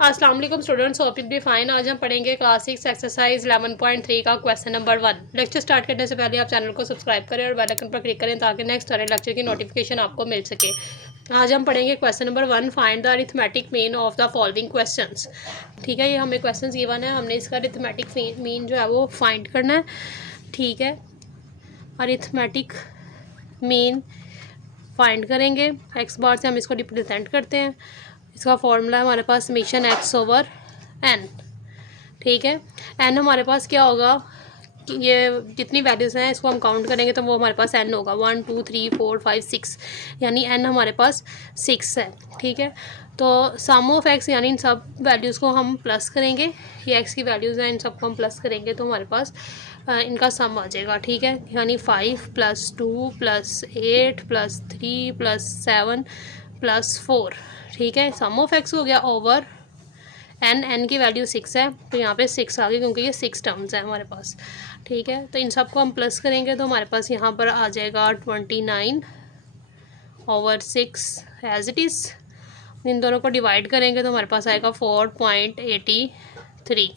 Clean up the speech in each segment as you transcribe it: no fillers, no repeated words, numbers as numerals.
अस्सलाम वालेकुम students, hope you be fine. आज हम पढ़ेंगे क्लास 6 एक्सरसाइज 11.3 का क्वेश्चन नंबर 1। लेक्चर स्टार्ट करने से पहले आप चैनल को सब्सक्राइब करें और बेल आइकन पर क्लिक करें ताकि नेक्स्ट सारे लेक्चर की नोटिफिकेशन आपको मिल सके। आज हम पढ़ेंगे question number 1, find the arithmetic mean of the following questions. ठीक है, ये हमें क्वेश्चन गिवन है, हमने इसका अरिथमेटिक मीन जो है वो फाइंड करना है। ठीक है, अरिथमेटिक मीन फाइंड करेंगे। एक्स बार से हम इसको रिप्रेजेंट करते हैं। इसका फॉर्मूला है हमारे पास समेशन एक्स ओवर एन। ठीक है, एन हमारे पास क्या होगा कि ये जितनी वैल्यूज़ हैं इसको हम काउंट करेंगे तो वो हमारे पास एन होगा 1 2 3 4 5 6, यानी एन हमारे पास 6 है। ठीक है, तो सम ऑफ एक्स यानी इन सब वैल्यूज़ को हम प्लस करेंगे। ये एक्स की वैल्यूज़ हैं, इन सब को हम प्लस करेंगे तो हमारे पास इनका सम आ जाएगा। ठीक है, यानी 5 + 2 + 8 + 3 + 7 + 4। ठीक है, सम ऑफ एक्स हो गया ओवर एन की वैल्यू 6 है तो यहाँ पे 6 आ गई क्योंकि ये 6 टर्म्स हैं हमारे पास। ठीक है, तो इन सब को हम प्लस करेंगे तो हमारे पास यहाँ पर आ जाएगा 29/6 एज इट इज़। इन दोनों को डिवाइड करेंगे तो हमारे पास आएगा 4.83।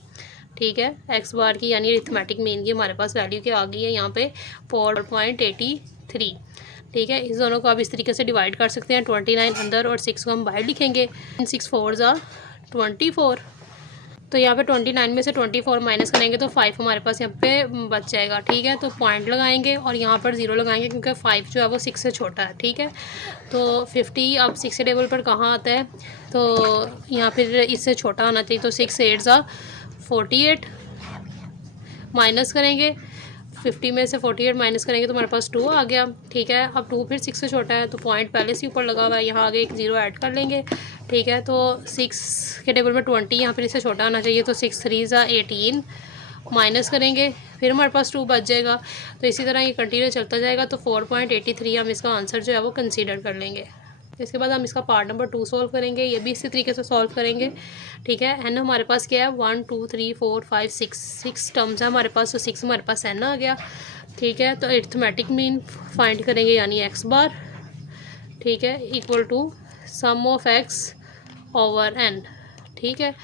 ठीक है, एक्स बार की यानी अरिथमेटिक मीन की हमारे पास वैल्यू क्या आ गई है यहाँ पे 4.83। ठीक है, इस दोनों को आप इस तरीके से डिवाइड कर सकते हैं, 29 अंदर और 6 को हम बाहर लिखेंगे। 6 4 24। तो यहाँ पे 29 में से 24 माइनस करेंगे तो 5 हमारे पास यहाँ पे बच जाएगा। ठीक है, तो पॉइंट लगाएंगे और यहाँ पर 0 लगाएंगे क्योंकि 5 जो है वो 6 से छोटा है। ठीक है, तो 50 अब 6 के टेबल पर कहाँ आता है, तो यहाँ फिर इससे छोटा आना चाहिए। तो 6 8 48 माइनस करेंगे, 50 में से 48 माइनस करेंगे तो हमारे पास 2 आ गया। ठीक है, अब 2 फिर 6 से छोटा है तो पॉइंट पहले से ऊपर लगा हुआ है, यहाँ आगे एक 0 ऐड कर लेंगे। ठीक है, तो 6 के टेबल में 20 यहाँ फिर इससे छोटा आना चाहिए तो 6 3 18 माइनस करेंगे, फिर हमारे पास 2 बच जाएगा। तो इसी तरह ये कंटिन्यू चलता जाएगा। तो 4.83 हम इसका आंसर जो है वो कंसीडर कर लेंगे। इसके बाद हम इसका पार्ट नंबर 2 सॉल्व करेंगे, ये भी इसी तरीके से सॉल्व करेंगे। ठीक है, एन हमारे पास क्या है 1 2 3 4 5 6 टर्म्स है हमारे पास, तो 6 हमारे पास एन आ गया। ठीक है, तो अरिथमेटिक मीन फाइंड करेंगे यानी एक्स बार। ठीक है, equal to sum of x over n. ठीक है,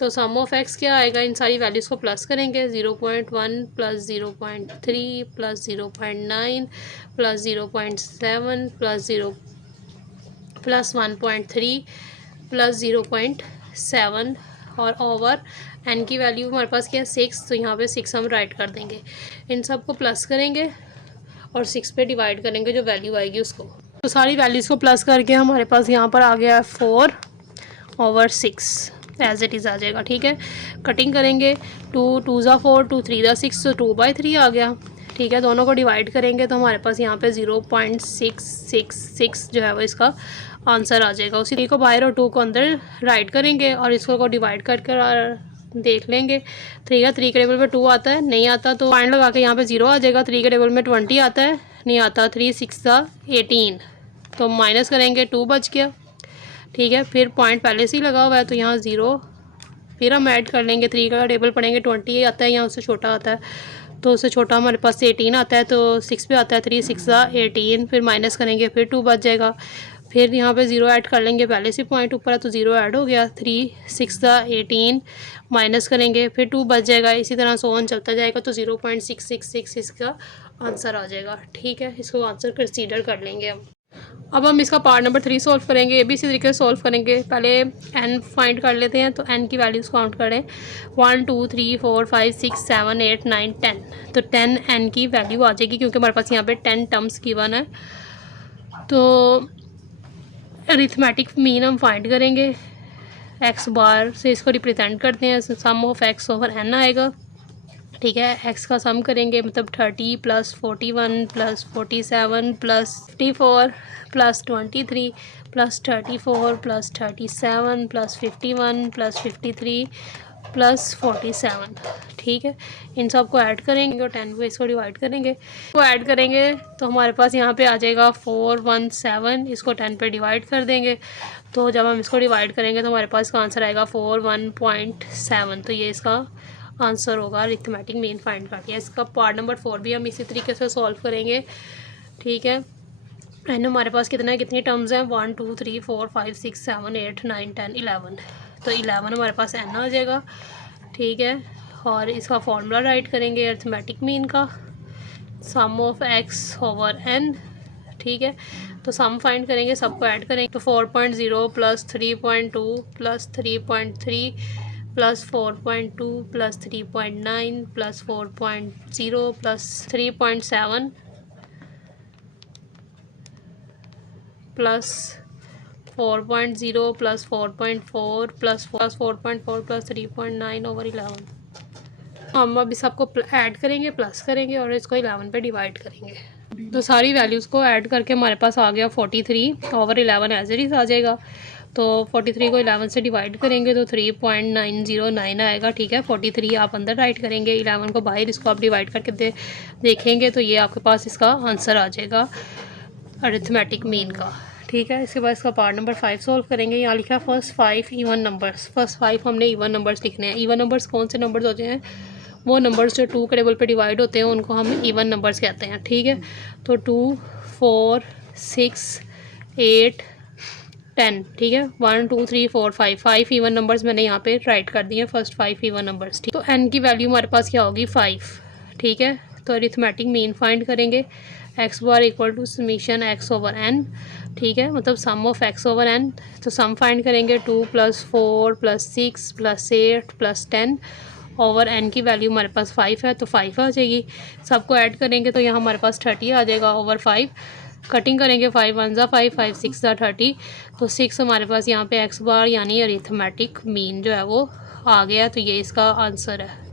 तो सम ऑफ एक्स क्या आएगा, इन सारी वैल्यूज़ को प्लस करेंगे, 0.1 + 0.3 + 0.9 + 0.7 + 0 + 1.3 + 0.7 और ओवर एन की वैल्यू हमारे पास क्या है 6, तो यहाँ पे 6 हम राइट कर देंगे। इन सब को प्लस करेंगे और 6 पे डिवाइड करेंगे जो वैल्यू आएगी उसको। तो सारी वैल्यूज़ को प्लस करके हमारे पास यहाँ पर आ गया 4/6 एज इट इज़ आ जाएगा। ठीक है, कटिंग करेंगे, 2 2 4 2 3 6, तो 2/3 आ गया। ठीक है, दोनों को डिवाइड करेंगे तो हमारे पास यहाँ पे 0.666 जो है वो इसका आंसर आ जाएगा। उसी 3 को बाहर और 2 को अंदर राइट करेंगे और इसको को डिवाइड करके देख लेंगे। 3 का 3 के टेबल में 2 आता है, नहीं आता तो पॉइंट लगा के यहाँ पे 0 आ जाएगा। 3 के टेबल में 20 आता है, नहीं आता। 3 6 18, तो माइनस करेंगे, 2 बच गया। ठीक है, फिर पॉइंट पहले से ही लगा हुआ है तो यहाँ 0 फिर हम ऐड कर लेंगे। 3 का टेबल पढ़ेंगे 20 आता है, यहाँ उससे छोटा आता है तो उससे छोटा हमारे पास 18 आता है, तो 6 पे आता है। 3 6 18, फिर माइनस करेंगे, फिर 2 बच जाएगा। फिर यहाँ पे 0 ऐड कर लेंगे, पहले से पॉइंट ऊपर है तो 0 ऐड हो गया। 3 6 18 माइनस करेंगे, फिर 2 बच जाएगा। इसी तरह सोन चलता जाएगा तो 0.666 इसका आंसर आ जाएगा। ठीक है, इसको आंसर कंसीडर कर लेंगे हम। अब हम इसका पार्ट नंबर 3 सॉल्व करेंगे, ये भी इसी तरीके से सॉल्व करेंगे। पहले एन फाइंड कर लेते हैं, तो एन की वैल्यूज़ काउंट करें, 1 2 3 4 5 6 7 8 9 10। तो 10 एन की वैल्यू आ जाएगी क्योंकि हमारे पास यहाँ पे 10 टर्म्स गिवन है। तो अरिथमेटिक मीन हम फाइंड करेंगे, एक्स बार से इसको रिप्रेजेंट करते हैं, सम ऑफ एक्स ओवर एन आएगा। ठीक है, एक्स का सम करेंगे मतलब 30 + 41 + 47 + 54 + 23 + 34 + 37 + 51 + 53 + 47। ठीक है, इन सब को ऐड करेंगे और 10 को इसको डिवाइड करेंगे। को ऐड करेंगे तो हमारे पास यहाँ पे आ जाएगा 417, इसको 10 पे डिवाइड कर देंगे। तो जब हम इसको डिवाइड करेंगे तो हमारे पास इसका आंसर आएगा 41.7। तो ये इसका आंसर होगा, अरिथमेटिक मीन फाइंड कर दिया। इसका पार्ट नंबर 4 भी हम इसी तरीके से सॉल्व करेंगे। ठीक है, एंड हमारे पास कितनी टर्म्स हैं 1 2 3 4 5 6 7 8 9 10 11। तो 11 हमारे पास n आ जाएगा, ठीक है। और इसका फॉर्मूला राइट करेंगे अरिथमेटिक मीन का, सम ऑफ x ओवर n, ठीक है। तो सम फाइंड करेंगे, सबको ऐड करेंगे। तो 4.0 plus 3.2 plus 3.3 plus 4.2 plus 3.9 plus 4.0 plus 3.7 plus 4.0 plus 4.4 plus 4.4 plus 3.9 over 11। हम अब इस सबको ऐड करेंगे, प्लस करेंगे और इसको 11 पे डिवाइड करेंगे। तो सारी वैल्यूज़ को ऐड करके हमारे पास आ गया 43 ओवर 11 एज इट इज़ आ जाएगा। तो 43 को 11 से डिवाइड करेंगे तो 3.909 आएगा, ठीक है। 43 आप अंदर राइट करेंगे, 11 को बाहर, इसको आप डिवाइड करके देखेंगे तो ये आपके पास इसका आंसर आ जाएगा अरिथमेटिक मीन का, ठीक है। इसके बाद इसका पार्ट नंबर 5 सॉल्व करेंगे। यहाँ लिखा फर्स्ट 5 इवन नंबर्स, फर्स्ट 5 हमने इवन नंबर्स लिखने हैं। इवन नंबर्स कौन से नंबर्स होते हैं? वो नंबर्स जो 2 के टेबल पे डिवाइड होते हैं उनको हम इवन नंबर्स कहते हैं, ठीक है। तो 2 4 6 8 10, ठीक है। 1 2 3 4 5 इवन नंबर्स मैंने यहाँ पे राइट कर दिए, फर्स्ट 5 इवन नंबर्स, ठीक। तो n की वैल्यू हमारे पास क्या होगी? 5, ठीक है। तो अरिथमेटिक मीन फाइंड करेंगे, x bar equal to summation x over n, ठीक है, मतलब sum of x over n। तो सम फाइंड करेंगे 2 + 4 + 6 + 8 + 10 ओवर n की वैल्यू हमारे पास 5 है तो 5 आ जाएगी। सबको ऐड करेंगे तो यहाँ हमारे पास 30 आ जाएगा ओवर 5। कटिंग करेंगे 5 1 ज़ा 5 5 6 ज़ा 30, तो 6 हमारे पास यहाँ पे x बार यानी अरिथमेटिक मीन जो है वो आ गया। तो ये इसका आंसर है।